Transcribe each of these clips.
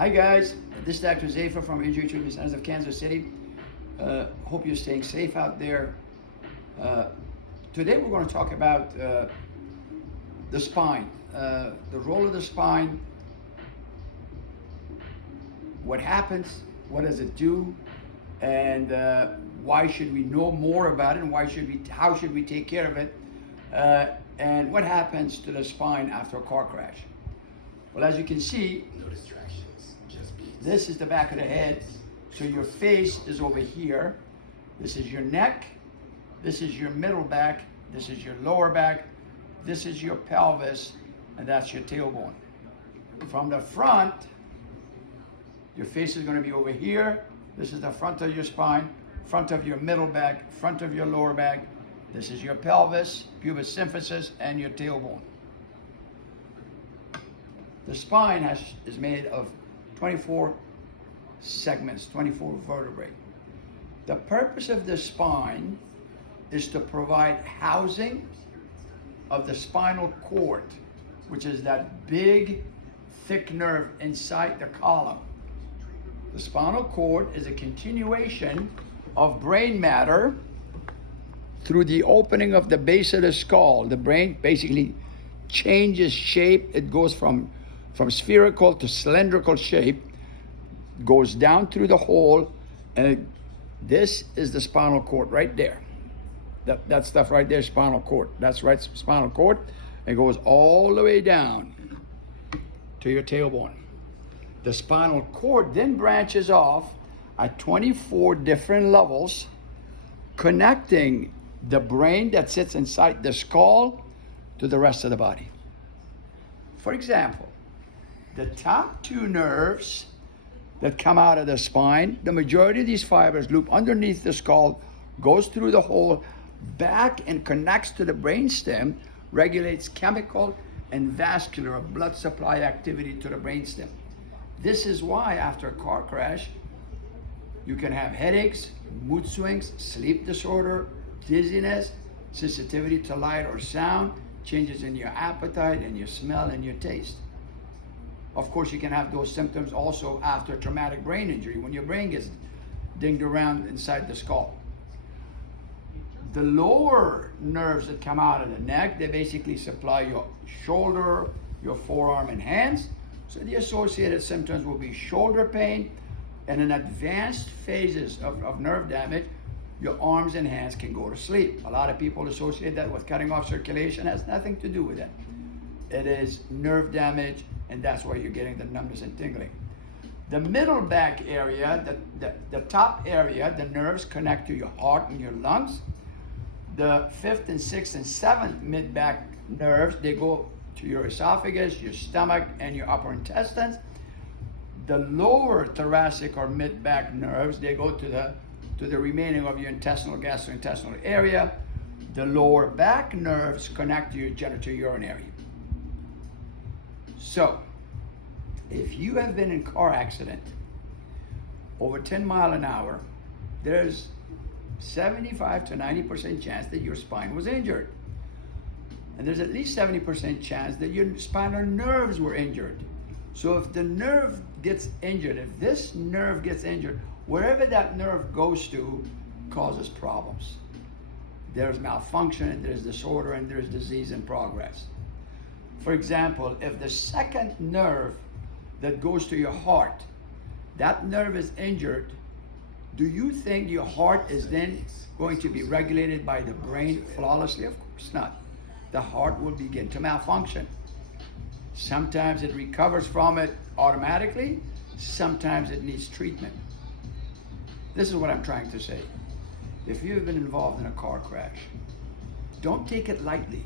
Hi guys, this is Dr. Zafer from Injury Treatment Centers of Kansas City. Hope you're staying safe out there. Today we're going to talk about the spine, the role of the spine, what happens, what does it do, and why should we know more about it, and how should we take care of it, and what happens to the spine after a car crash. Well, as you can see, this is the back of the head. So your face is over here. This is your neck. This is your middle back. This is your lower back. This is your pelvis, and that's your tailbone. From the front, your face is going to be over here. This is the front of your spine, front of your middle back, front of your lower back. This is your pelvis, pubis symphysis, and your tailbone. The spine is made of 24 segments, 24 vertebrae. The purpose of the spine is to provide housing of the spinal cord, which is that big, thick nerve inside the column. The spinal cord is a continuation of brain matter through the opening of the base of the skull. The brain basically changes shape. It goes from spherical to cylindrical shape, goes down through the hole, and this is the spinal cord right there. That stuff right there, spinal cord. That's right, spinal cord. It goes all the way down to your tailbone. The spinal cord then branches off at 24 different levels, connecting the brain that sits inside the skull to the rest of the body. For example, the top two nerves that come out of the spine, the majority of these fibers loop underneath the skull, goes through the hole, back and connects to the brainstem, regulates chemical and vascular or blood supply activity to the brainstem. This is why after a car crash, you can have headaches, mood swings, sleep disorder, dizziness, sensitivity to light or sound, changes in your appetite and your smell and your taste. Of course, you can have those symptoms also after traumatic brain injury, when your brain gets dinged around inside the skull. The lower nerves that come out of the neck, they basically supply your shoulder, your forearm, and hands. So the associated symptoms will be shoulder pain, and in advanced phases of nerve damage, your arms and hands can go to sleep. A lot of people associate that with cutting off circulation. It has nothing to do with that. It is nerve damage, and that's why you're getting the numbness and tingling. The middle back area, the top area, the nerves connect to your heart and your lungs. The 5th and 6th and 7th mid-back nerves, they go to your esophagus, your stomach, and your upper intestines. The lower thoracic or mid-back nerves, they go to the remaining of your intestinal, gastrointestinal area. The lower back nerves connect to your genitourinary. So, if you have been in a car accident over 10 miles an hour, there's 75 to 90% chance that your spine was injured. And there's at least 70% chance that your spinal nerves were injured. So if the nerve gets injured, if this nerve gets injured, wherever that nerve goes to causes problems. There's malfunction, and there's disorder, and there's disease in progress. For example, if the second nerve that goes to your heart, that nerve is injured, do you think your heart is then going to be regulated by the brain flawlessly? Of course not. The heart will begin to malfunction. Sometimes it recovers from it automatically. Sometimes it needs treatment. This is what I'm trying to say. If you've been involved in a car crash, don't take it lightly.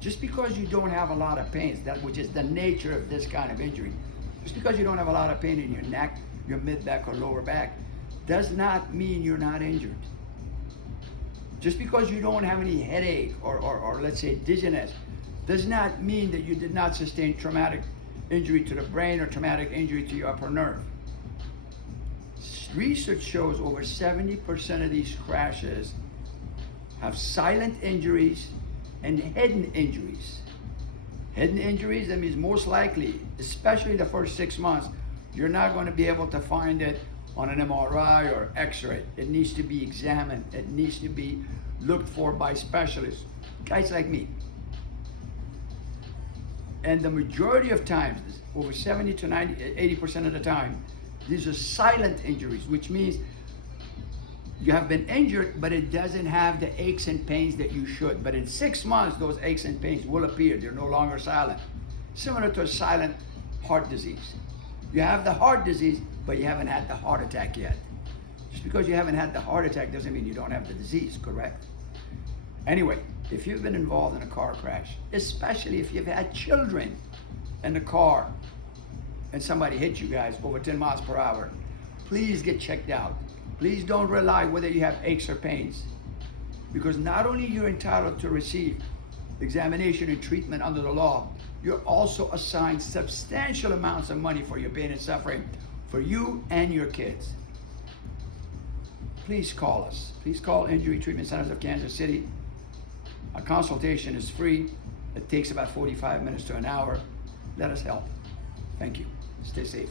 Just because you don't have a lot of pain, which is the nature of this kind of injury, just because you don't have a lot of pain in your neck, your mid-back or lower back, does not mean you're not injured. Just because you don't have any headache or let's say dizziness, does not mean that you did not sustain traumatic injury to the brain or traumatic injury to your upper nerve. Research shows over 70% of these crashes have silent injuries and hidden injuries. Hidden injuries, that means most likely, especially the first 6 months, You're not going to be able to find it on an MRI or X-ray. It needs to be examined. It needs to be looked for by specialists, guys like me. And the majority of times, over 70 to 80% of the time, these are silent injuries, which means you have been injured, but it doesn't have the aches and pains that you should. But in 6 months, those aches and pains will appear. They're no longer silent. Similar to a silent heart disease. You have the heart disease, but you haven't had the heart attack yet. Just because you haven't had the heart attack doesn't mean you don't have the disease, correct? Anyway, if you've been involved in a car crash, especially if you've had children in the car and somebody hit you guys over 10 miles per hour, please get checked out. Please don't rely whether you have aches or pains, because not only you're entitled to receive examination and treatment under the law, you're also assigned substantial amounts of money for your pain and suffering for you and your kids. Please call us. Please call Injury Treatment Centers of Kansas City. A consultation is free. It takes about 45 minutes to an hour. Let us help. Thank you. Stay safe.